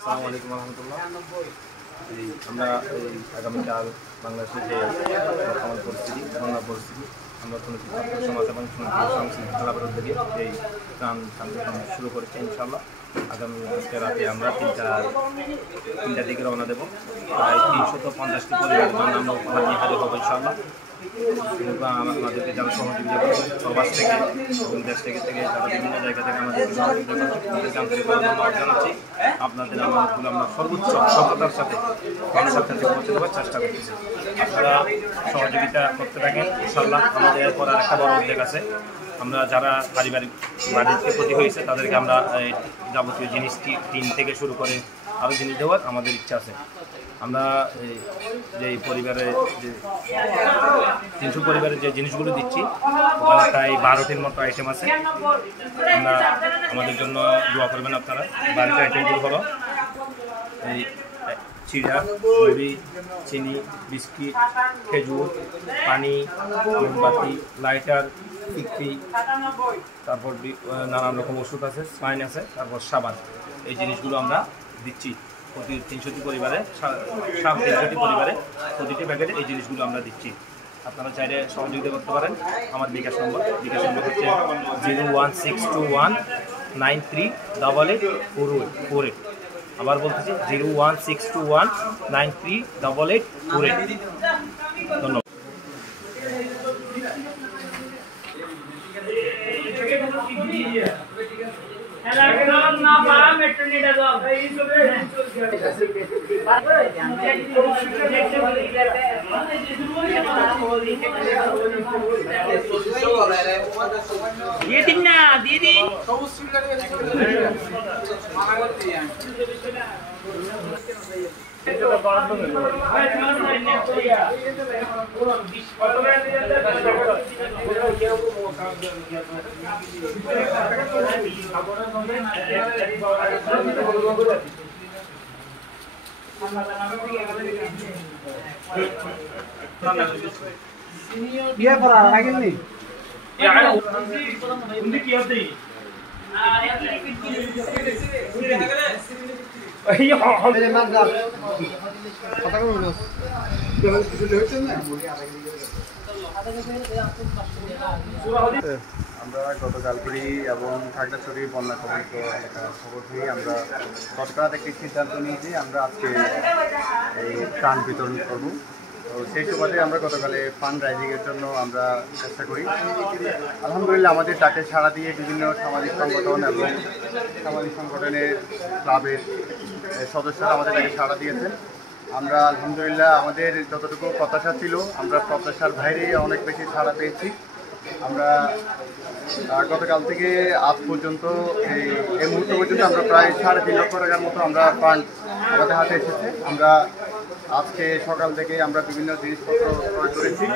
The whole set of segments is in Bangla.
আসসালামু আলাইকুম রহমতুল্লাহ। আমরা এই আগামীকাল বাংলাদেশের যে বর্তমান পরিস্থিতি, বন্যা পরিস্থিতি, আমরা শুনেছি ছাত্র সমাজ এবং সাংস্কৃতিক ক্লাবের উদ্যোগে এই ত্রাণ কার্যক্রম শুরু করেছি। ইনশাআল্লাহ আগামী রাতে আমরা তিনটার দিকে রওনা দেবো। প্রায় 350টি পরিবারের জন্য আমরা উপহার নিয়ে হাজির হবো ইনশাআল্লাহ। আমাদেরকে যারা সহযোগিতা করবে প্রবাস থেকে এবং দেশ থেকে যারা বিভিন্ন জায়গা থেকে আমাদের সহযোগিতা করবে তাদেরকে আন্তরিকভাবে ধন্যবাদ জানাচ্ছি। আপনাদের আমাদেরগুলো আমরা সর্বোচ্চ সততার সাথে মানুষের কাছে পৌঁছে দেওয়ার চেষ্টা করতেছি। আপনারা সহযোগিতা করতে থাকেন ইনশাআল্লাহ। আমাদের এরপর আর একটা বড় উদ্যোগ আছে। আমরা যারা পারিবারিক বাড়িতে ক্ষতি হয়েছে তাদেরকে আমরা যাবতীয় জিনিস টিন থেকে শুরু করে আরও জিনিস দেওয়ার আমাদের ইচ্ছা আছে। আমরা যে পরিবারে যে 300 পরিবারের যে জিনিসগুলো দিচ্ছি ওখানে প্রায় 12টির মতো আইটেম আছে। আমরা আমাদের জন্য দোয়া করবেন আপনারা। 12টি আইটেমগুলো হলো এই চিড়া, মুড়ি, চিনি, বিস্কিট, খেজুর, পানি, মোমবাতি, লাইটার, টিকটি, তারপর নানান রকম ওষুধ আছে, স্পাইন আছে, তারপর সাবান। এই জিনিসগুলো আমরা দিচ্ছি প্রতি 300টি পরিবারে, 300টি পরিবারে প্রতিটি প্যাকেটে এই জিনিসগুলো আমরা দিচ্ছি। আপনারা চাইলে সহযোগিতা করতে পারেন। আমার বিকাশ নম্বর হচ্ছে 0162193884848। আবার বলতেছি 01621938848। ধন্যবাদ। দিয়ে দিন না, দিয়ে দিন। বিয়ে করার আগে নেই কি হতে আমরা গতকালকেই এবং খাগড়াছড়ি বন্যা কবলিত এলাকার খবর পেয়ে আমরা তৎক্ষণাৎ একটি সিদ্ধান্ত নিই যে আমরা আজকে এই ত্রাণ বিতরণ করব। তো সেই সুবাদে আমরা গতকালে ফান্ড রাইজিংয়ের জন্য আমরা চেষ্টা করি। আলহামদুলিল্লাহ আমাদের ডাকে সাড়া দিয়ে বিভিন্ন সামাজিক সংগঠন এবং সামাজিক সংগঠনের ক্লাবের সদস্যরা আমাদের ডাকে সাড়া দিয়েছেন। আমরা আলহামদুলিল্লাহ আমাদের যতটুকু প্রত্যাশা ছিল আমরা প্রত্যাশার বাইরে অনেক বেশি সাড়া পেয়েছি। আমরা গতকাল থেকে আজ পর্যন্ত এই মুহূর্ত পর্যন্ত আমরা প্রায় 3.5 লক্ষ টাকার মতো আমরা ফান্ড আমাদের হাতে এসেছে। আমরা আজকে সকাল থেকে আমরা বিভিন্ন জিনিসপত্র ক্রয় করেছি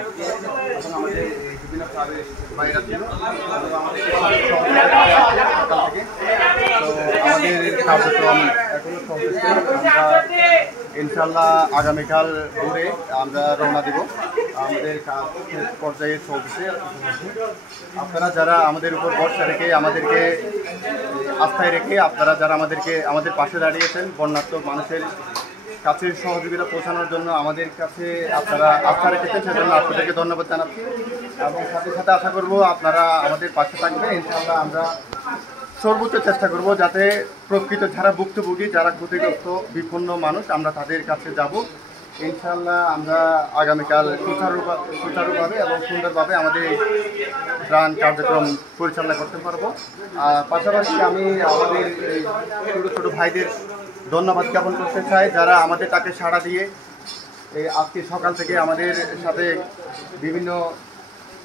এবং আমাদের বিভিন্ন ক্লাবের বাইরে ছিল সকাল থেকে। তো আমাদের কার্যক্রম এখনো চলতেছে। আমরা ইনশাল্লাহ আগামীকাল ভোরে আমরা রওনা দেব। আমাদের কাজ পর্যায়ে চলছে। আপনারা যারা আমাদের উপর ভরসা রেখে আমাদেরকে আস্থায় রেখে আপনারা যারা আমাদের পাশে দাঁড়িয়েছেন বন্যার্ত মানুষের কাছে সহযোগিতা পৌঁছানোর জন্য আমাদের কাছে আপনারা আস্থা রেখেছেন, সেজন্য আপনাদেরকে ধন্যবাদ জানাচ্ছি। এবং সাথে সাথে আশা করব আপনারা আমাদের পাশে থাকবেন। ইনশাআল্লাহ আমরা সর্বোচ্চ চেষ্টা করব যাতে প্রকৃত যারা ভুক্তভোগী, যারা ক্ষতিগ্রস্ত বিপন্ন মানুষ, আমরা তাদের কাছে যাব। ইনশাআল্লাহ আমরা আগামীকাল সুচারুভাবে এবং সুন্দরভাবে আমাদের এই ত্রাণ কার্যক্রম পরিচালনা করতে পারবো। পাশাপাশি আমি আমাদের এই ছোটো ছোটো ভাইদের ধন্যবাদ জ্ঞাপন করতে চাই যারা আমাদের তাকে সাড়া দিয়ে আজকে সকাল থেকে আমাদের সাথে বিভিন্ন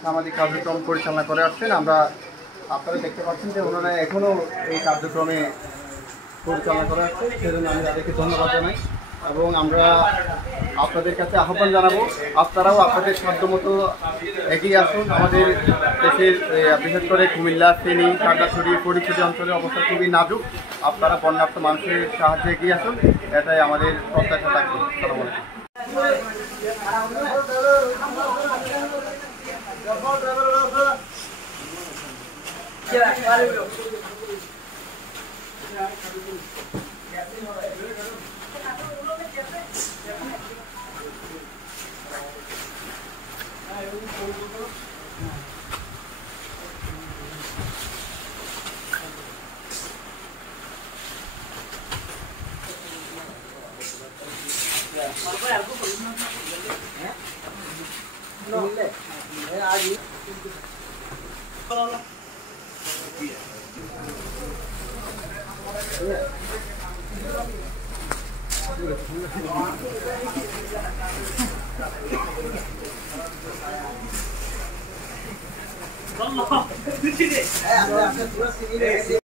সামাজিক কার্যক্রম পরিচালনা করে আসছেন। আপনারা দেখতে পাচ্ছেন যে ওনারা এখনও এই কার্যক্রমে পরিচালনা করে আসছে, সেজন্য আমি তাদেরকে ধন্যবাদ জানাই। এবং আমরা আপনাদের কাছে আহ্বান জানাবো আপনারাও আপনাদের সাধ্যমতো এগিয়ে আসুন। আমাদের দেশের বিশেষ করে কুমিল্লা, ফেনী, খাগড়াছড়ি, ফটিকছড়ি অঞ্চলের অবস্থা খুবই নাজুক। আপনারা বন্যার্ত মানুষের সাহায্যে এগিয়ে আসুন, এটাই আমাদের প্রত্যাশা থাকবে। আসসালামু আলাইকুম। Allah.